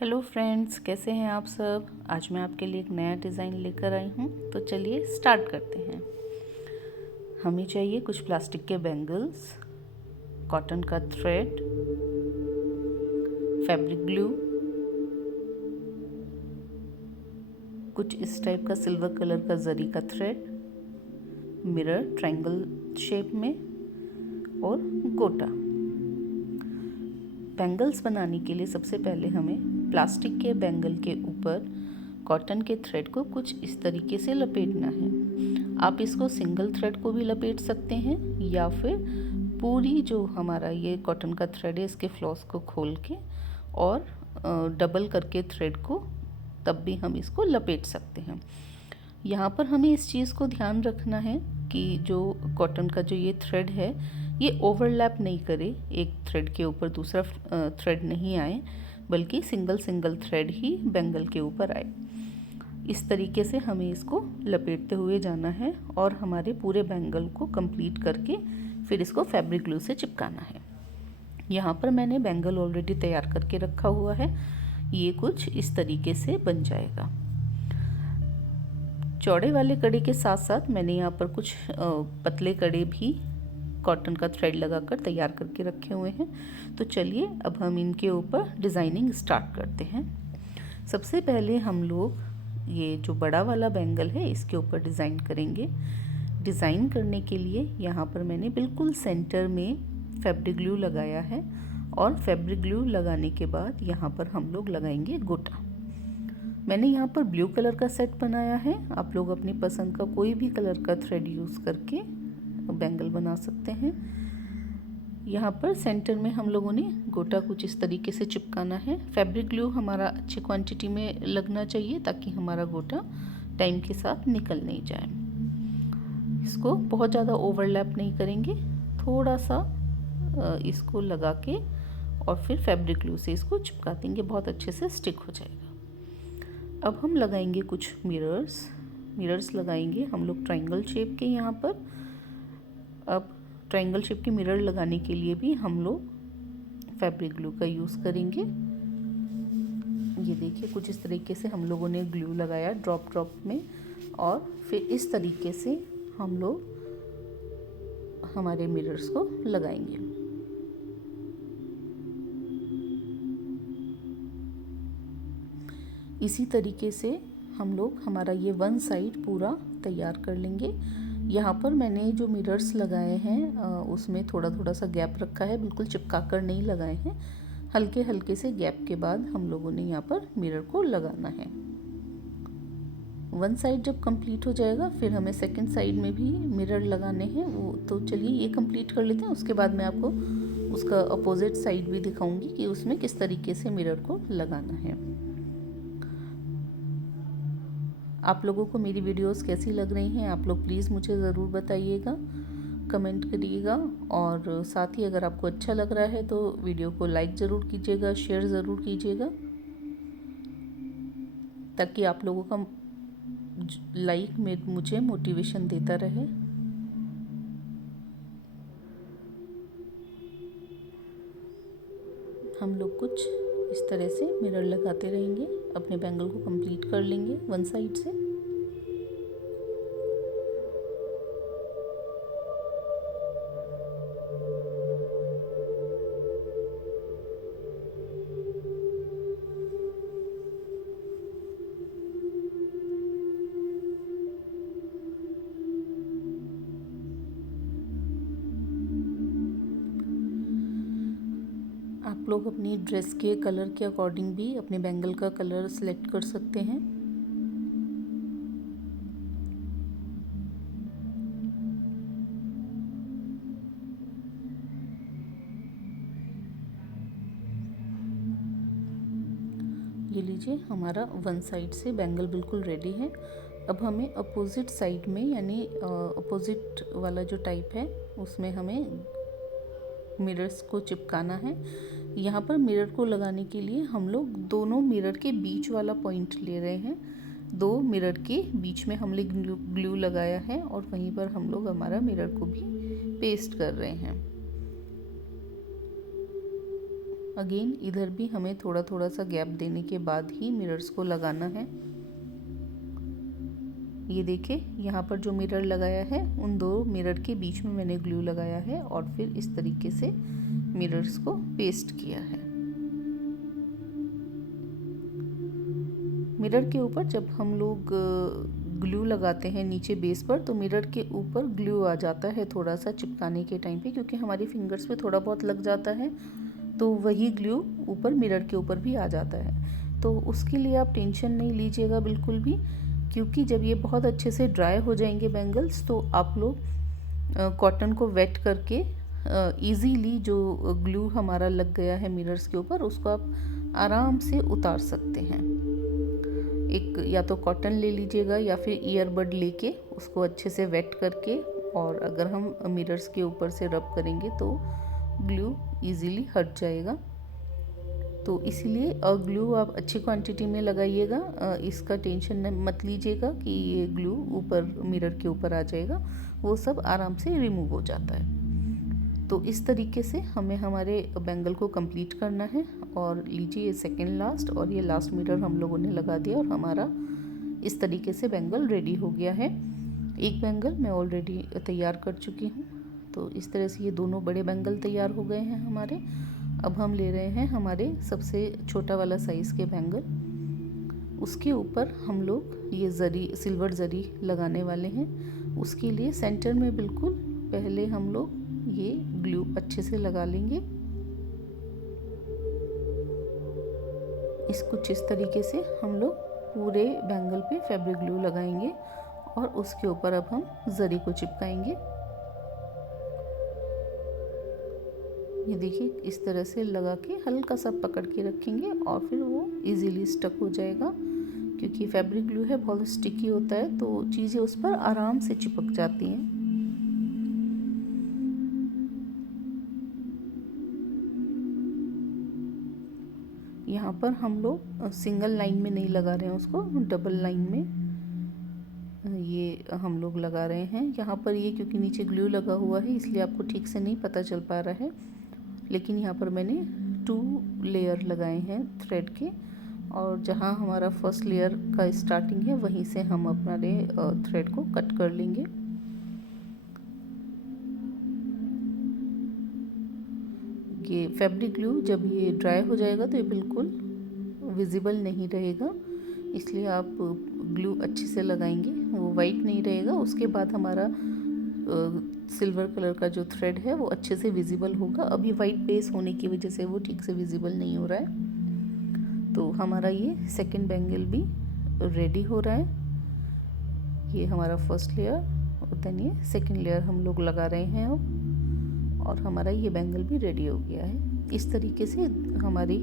Hello friends, कैसे हैं आप सब। आज मैं आपके लिए एक नया डिज़ाइन लेकर आई हूँ। तो चलिए स्टार्ट करते हैं। हमें चाहिए कुछ प्लास्टिक के बैंगल्स, कॉटन का थ्रेड, फैब्रिक ग्लू, कुछ इस टाइप का सिल्वर कलर का जरी का थ्रेड, मिरर ट्रायंगल शेप में और गोटा। बैंगल्स बनाने के लिए सबसे पहले हमें प्लास्टिक के बैंगल के ऊपर कॉटन के थ्रेड को कुछ इस तरीके से लपेटना है। आप इसको सिंगल थ्रेड को भी लपेट सकते हैं या फिर पूरी जो हमारा ये कॉटन का थ्रेड है इसके फ्लॉस को खोल के और डबल करके थ्रेड को तब भी हम इसको लपेट सकते हैं। यहाँ पर हमें इस चीज़ को ध्यान रखना है कि जो कॉटन का जो ये थ्रेड है ये ओवरलैप नहीं करे, एक थ्रेड के ऊपर दूसरा थ्रेड नहीं आए, बल्कि सिंगल सिंगल थ्रेड ही बैंगल के ऊपर आए। इस तरीके से हमें इसको लपेटते हुए जाना है और हमारे पूरे बैंगल को कंप्लीट करके फिर इसको फैब्रिक ग्लू से चिपकाना है। यहाँ पर मैंने बैंगल ऑलरेडी तैयार करके रखा हुआ है। ये कुछ इस तरीके से बन जाएगा। चौड़े वाले कड़े के साथ साथ मैंने यहाँ पर कुछ पतले कड़े भी कॉटन का थ्रेड लगाकर तैयार करके रखे हुए हैं। तो चलिए अब हम इनके ऊपर डिज़ाइनिंग स्टार्ट करते हैं। सबसे पहले हम लोग ये जो बड़ा वाला बैंगल है इसके ऊपर डिज़ाइन करेंगे। डिज़ाइन करने के लिए यहाँ पर मैंने बिल्कुल सेंटर में फैब्रिक ग्लू लगाया है और फैब्रिक ग्लू लगाने के बाद यहाँ पर हम लोग लगाएंगे गोटा। मैंने यहाँ पर ब्लू कलर का सेट बनाया है। आप लोग अपनी पसंद का कोई भी कलर का थ्रेड यूज़ करके बैंगल बना सकते हैं। यहाँ पर सेंटर में हम लोगों ने गोटा कुछ इस तरीके से चिपकाना है। फैब्रिक ग्लू हमारा अच्छी क्वांटिटी में लगना चाहिए ताकि हमारा गोटा टाइम के साथ निकल नहीं जाए। इसको बहुत ज़्यादा ओवरलैप नहीं करेंगे, थोड़ा सा इसको लगा के और फिर फैब्रिक ग्लू से इसको चिपका देंगे, बहुत अच्छे से स्टिक हो जाएगा। अब हम लगाएंगे कुछ मिरर्स लगाएंगे हम लोग ट्रायंगल शेप के। यहाँ पर अब ट्रायंगल शेप के मिरर लगाने के लिए भी हम लोग फैब्रिक ग्लू का यूज़ करेंगे। ये देखिए कुछ इस तरीके से हम लोगों ने ग्लू लगाया ड्रॉप में और फिर इस तरीके से हम लोग हमारे मिरर्स को लगाएंगे। इसी तरीके से हम लोग हमारा ये वन साइड पूरा तैयार कर लेंगे। यहाँ पर मैंने जो मिरर्स लगाए हैं उसमें थोड़ा थोड़ा सा गैप रखा है, बिल्कुल चिपका कर नहीं लगाए हैं। हल्के हल्के से गैप के बाद हम लोगों ने यहाँ पर मिरर को लगाना है। वन साइड जब कंप्लीट हो जाएगा फिर हमें सेकंड साइड में भी मिरर लगाने हैं। वो तो चलिए ये कंप्लीट कर लेते हैं, उसके बाद मैं आपको उसका अपोजिट साइड भी दिखाऊंगी कि उसमें किस तरीके से मिरर को लगाना है। आप लोगों को मेरी वीडियोस कैसी लग रही हैं आप लोग प्लीज़ मुझे ज़रूर बताइएगा, कमेंट करिएगा। और साथ ही अगर आपको अच्छा लग रहा है तो वीडियो को लाइक ज़रूर कीजिएगा, शेयर ज़रूर कीजिएगा, ताकि आप लोगों का लाइक में मुझे मोटिवेशन देता रहे। हम लोग कुछ इस तरह से मिरर लगाते रहेंगे, अपने बैंगल को कंप्लीट कर लेंगे वन साइड से। आप लोग अपनी ड्रेस के कलर के अकॉर्डिंग भी अपने बैंगल का कलर सेलेक्ट कर सकते हैं। ये लीजिए हमारा वन साइड से बैंगल बिल्कुल रेडी है। अब हमें अपोजिट साइड में यानी अपोजिट वाला जो टाइप है उसमें हमें मिरर्स को चिपकाना है। यहाँ पर मिरर को लगाने के लिए हम लोग दोनों मिरर के बीच वाला पॉइंट ले रहे हैं। दो मिरर के बीच में हमने ग्लू लगाया है और वहीं पर हम लोग हमारा मिरर को भी पेस्ट कर रहे हैं। अगेन इधर भी हमें थोड़ा थोड़ा सा गैप देने के बाद ही मिरर्स को लगाना है। ये देखिए यहाँ पर जो मिरर लगाया है उन दो मिरर के बीच में मैंने ग्लू लगाया है और फिर इस तरीके से मिरर्स को पेस्ट किया है। मिरर के ऊपर जब हम लोग ग्लू लगाते हैं नीचे बेस पर, तो मिरर के ऊपर ग्लू आ जाता है थोड़ा सा चिपकाने के टाइम पे, क्योंकि हमारी फिंगर्स पे थोड़ा बहुत लग जाता है तो वही ग्लू ऊपर मिरर के ऊपर भी आ जाता है। तो उसके लिए आप टेंशन नहीं लीजिएगा बिल्कुल भी, क्योंकि जब ये बहुत अच्छे से ड्राई हो जाएंगे बैंगल्स तो आप लोग कॉटन को वेट करके इजीली जो ग्लू हमारा लग गया है मिरर्स के ऊपर उसको आप आराम से उतार सकते हैं। एक या तो कॉटन ले लीजिएगा या फिर ईयरबड लेके उसको अच्छे से वेट करके, और अगर हम मिरर्स के ऊपर से रब करेंगे तो ग्लू इजीली हट जाएगा। तो इसीलिए ग्लू आप अच्छी क्वांटिटी में लगाइएगा, इसका टेंशन मत लीजिएगा कि ये ग्लू ऊपर मिरर के ऊपर आ जाएगा, वो सब आराम से रिमूव हो जाता है। तो इस तरीके से हमें हमारे बैंगल को कंप्लीट करना है। और लीजिए ये सेकेंड लास्ट और ये लास्ट मिरर हम लोगों ने लगा दिया और हमारा इस तरीके से बैंगल रेडी हो गया है। एक बैंगल मैं ऑलरेडी तैयार कर चुकी हूँ। तो इस तरह से ये दोनों बड़े बैंगल तैयार हो गए हैं हमारे। अब हम ले रहे हैं हमारे सबसे छोटा वाला साइज़ के बैंगल, उसके ऊपर हम लोग ये जरी सिल्वर जरी लगाने वाले हैं। उसके लिए सेंटर में बिल्कुल पहले हम लोग ये ग्लू अच्छे से लगा लेंगे। इस कुछ इस तरीके से हम लोग पूरे बैंगल पे फैब्रिक ग्लू लगाएंगे और उसके ऊपर अब हम जरी को चिपकाएंगे। ये देखिए इस तरह से लगा के हल्का सा पकड़ के रखेंगे और फिर वो इजीली स्टक हो जाएगा, क्योंकि फैब्रिक ग्लू है बहुत स्टिकी होता है तो चीज़ें उस पर आराम से चिपक जाती हैं। यहाँ पर हम लोग सिंगल लाइन में नहीं लगा रहे हैं उसको, डबल लाइन में ये हम लोग लगा रहे हैं। यहाँ पर ये क्योंकि नीचे ग्लू लगा हुआ है इसलिए आपको ठीक से नहीं पता चल पा रहा है, लेकिन यहाँ पर मैंने 2 लेयर लगाए हैं थ्रेड के, और जहाँ हमारा फर्स्ट लेयर का स्टार्टिंग है वहीं से हम अपने थ्रेड को कट कर लेंगे। ये फैब्रिक ग्लू जब ये ड्राई हो जाएगा तो ये बिल्कुल विजिबल नहीं रहेगा, इसलिए आप ग्लू अच्छे से लगाएंगे, वो वाइट नहीं रहेगा। उसके बाद हमारा सिल्वर कलर का जो थ्रेड है वो अच्छे से विजिबल होगा। अभी वाइट बेस होने की वजह से वो ठीक से विजिबल नहीं हो रहा है। तो हमारा ये सेकंड बैंगल भी रेडी हो रहा है। ये हमारा फर्स्ट लेयर और देन ये सेकंड लेयर हम लोग लगा रहे हैं अब, और हमारा ये बैंगल भी रेडी हो गया है। इस तरीके से हमारी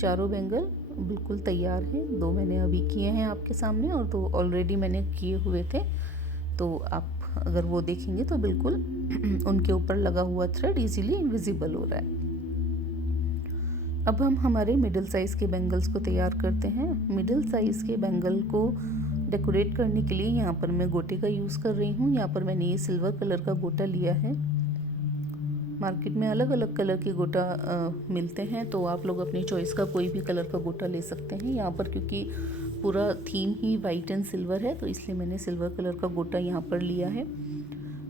चारों बैंगल बिल्कुल तैयार हैं। 2 मैंने अभी किए हैं आपके सामने और 2 ऑलरेडी मैंने किए हुए थे, तो आप अगर वो देखेंगे तो बिल्कुल उनके ऊपर लगा हुआ थ्रेड इजीली विजिबल हो रहा है। अब हम हमारे मिडिल साइज़ के बैंगल्स को तैयार करते हैं। मिडिल साइज़ के बैंगल को डेकोरेट करने के लिए यहाँ पर मैं गोटे का यूज़ कर रही हूँ। यहाँ पर मैंने ये सिल्वर कलर का गोटा लिया है। मार्केट में अलग अलग कलर के गोटा मिलते हैं, तो आप लोग अपनी चॉइस का कोई भी कलर का गोटा ले सकते हैं। यहाँ पर क्योंकि पूरा theme he white and silver है तो इसलिए मैंने सिल्वर कलर का गोटा यहाँ पर लिया है।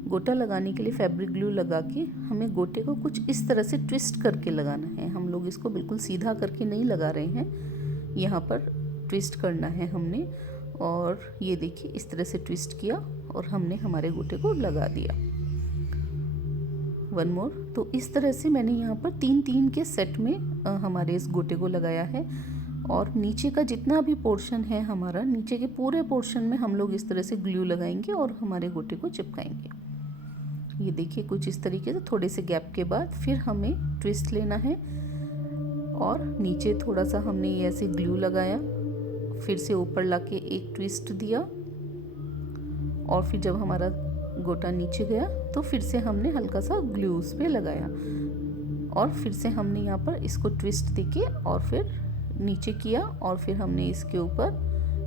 गोटा लगाने के लिए फैब्रिक ग्लू लगा के हमें गोटे को कुछ इस तरह से ट्विस्ट करके लगाना है। हम लोग इसको बिल्कुल सीधा करके नहीं लगा रहे हैं, यहाँ पर ट्विस्ट करना है हमने। और ये देखिए इस तरह से ट्विस्ट किया और हमने हमारे गोटे को लगा दिया। 1 मोर। तो इस तरह से मैंने यहाँ पर 3-3 के सेट में हमारे इस गोटे को लगाया है। और नीचे का जितना भी पोर्शन है हमारा, नीचे के पूरे पोर्शन में हम लोग इस तरह से ग्लू लगाएंगे और हमारे गोटे को चिपकाएंगे। ये देखिए कुछ इस तरीके से थोड़े से गैप के बाद फिर हमें ट्विस्ट लेना है और नीचे थोड़ा सा हमने ये ऐसे ग्लू लगाया, फिर से ऊपर लाके एक ट्विस्ट दिया, और फिर जब हमारा गोटा नीचे गया तो फिर से हमने हल्का सा ग्लू उस पे लगाया, और फिर से हमने यहाँ पर इसको ट्विस्ट देके और फिर नीचे किया, और फिर हमने इसके ऊपर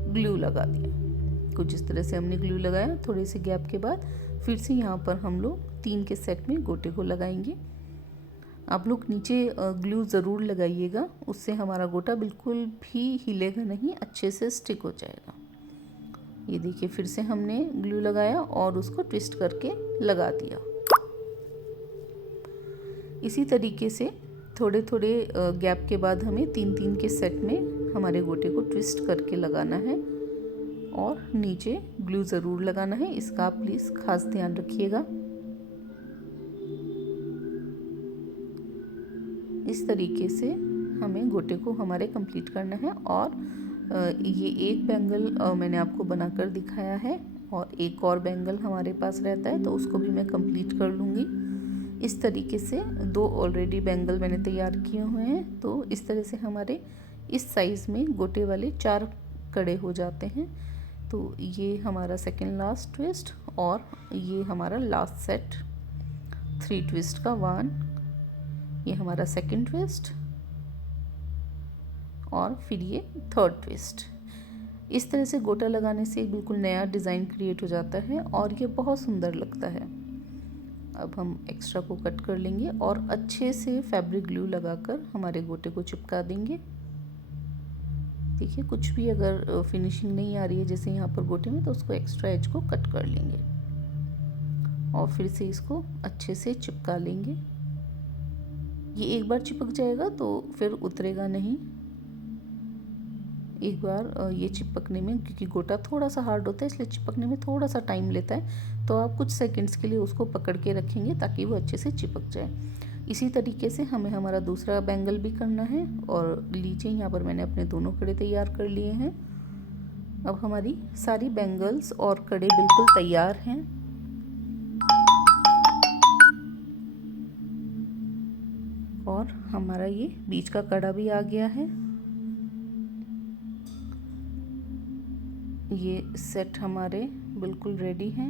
ग्लू लगा दिया। कुछ इस तरह से हमने ग्लू लगाया। थोड़े से गैप के बाद फिर से यहाँ पर हम लोग 3 के सेट में गोटे को लगाएंगे। आप लोग नीचे ग्लू ज़रूर लगाइएगा, उससे हमारा गोटा बिल्कुल भी हिलेगा नहीं, अच्छे से स्टिक हो जाएगा। ये देखिए फिर से हमने ग्लू लगाया और उसको ट्विस्ट करके लगा दिया। इसी तरीके से थोड़े थोड़े गैप के बाद हमें 3-3 के सेट में हमारे गोटे को ट्विस्ट करके लगाना है और नीचे ग्लू ज़रूर लगाना है, इसका आप प्लीज़ खास ध्यान रखिएगा। इस तरीके से हमें गोटे को हमारे कंप्लीट करना है। और ये एक बैंगल मैंने आपको बनाकर दिखाया है और एक और बैंगल हमारे पास रहता है, तो उसको भी मैं कंप्लीट कर लूँगी। इस तरीके से 2 ऑलरेडी बैंगल मैंने तैयार किए हुए हैं, तो इस तरह से हमारे इस साइज़ में गोटे वाले 4 कड़े हो जाते हैं। तो ये हमारा सेकेंड लास्ट ट्विस्ट और ये हमारा लास्ट सेट 3 ट्विस्ट का 1, ये हमारा सेकेंड ट्विस्ट और फिर ये थर्ड ट्विस्ट। इस तरह से गोटा लगाने से एक बिल्कुल नया डिज़ाइन क्रिएट हो जाता है और ये बहुत सुंदर लगता है। अब हम एक्स्ट्रा को कट कर लेंगे और अच्छे से फैब्रिक ग्लू लगाकर हमारे गोटे को चिपका देंगे। देखिए कुछ भी अगर फिनिशिंग नहीं आ रही है जैसे यहाँ पर गोटे में, तो उसको एक्स्ट्रा एज को कट कर लेंगे और फिर से इसको अच्छे से चिपका लेंगे। ये एक बार चिपक जाएगा तो फिर उतरेगा नहीं। एक बार ये चिपकने में, क्योंकि गोटा थोड़ा सा हार्ड होता है इसलिए चिपकने में थोड़ा सा टाइम लेता है, तो आप कुछ सेकंड्स के लिए उसको पकड़ के रखेंगे ताकि वो अच्छे से चिपक जाए। इसी तरीके से हमें हमारा दूसरा बैंगल भी करना है। और लीजिए यहाँ पर मैंने अपने दोनों कड़े तैयार कर लिए हैं। अब हमारी सारी बैंगल्स और कड़े बिल्कुल तैयार हैं। और हमारा ये बीच का कड़ा भी आ गया है। ये सेट हमारे बिल्कुल रेडी हैं।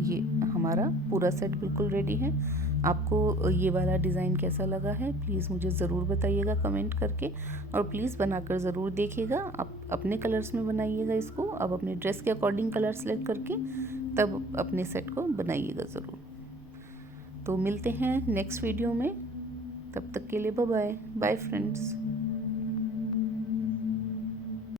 ये हमारा पूरा सेट बिल्कुल रेडी है। आपको ये वाला डिज़ाइन कैसा लगा है प्लीज़ मुझे ज़रूर बताइएगा कमेंट करके, और प्लीज़ बनाकर ज़रूर देखिएगा। आप अपने कलर्स में बनाइएगा इसको। अब अपने ड्रेस के अकॉर्डिंग कलर सेलेक्ट करके तब अपने सेट को बनाइएगा ज़रूर। तो मिलते हैं नेक्स्ट वीडियो में, तब तक के लिए बाय बाय फ्रेंड्स।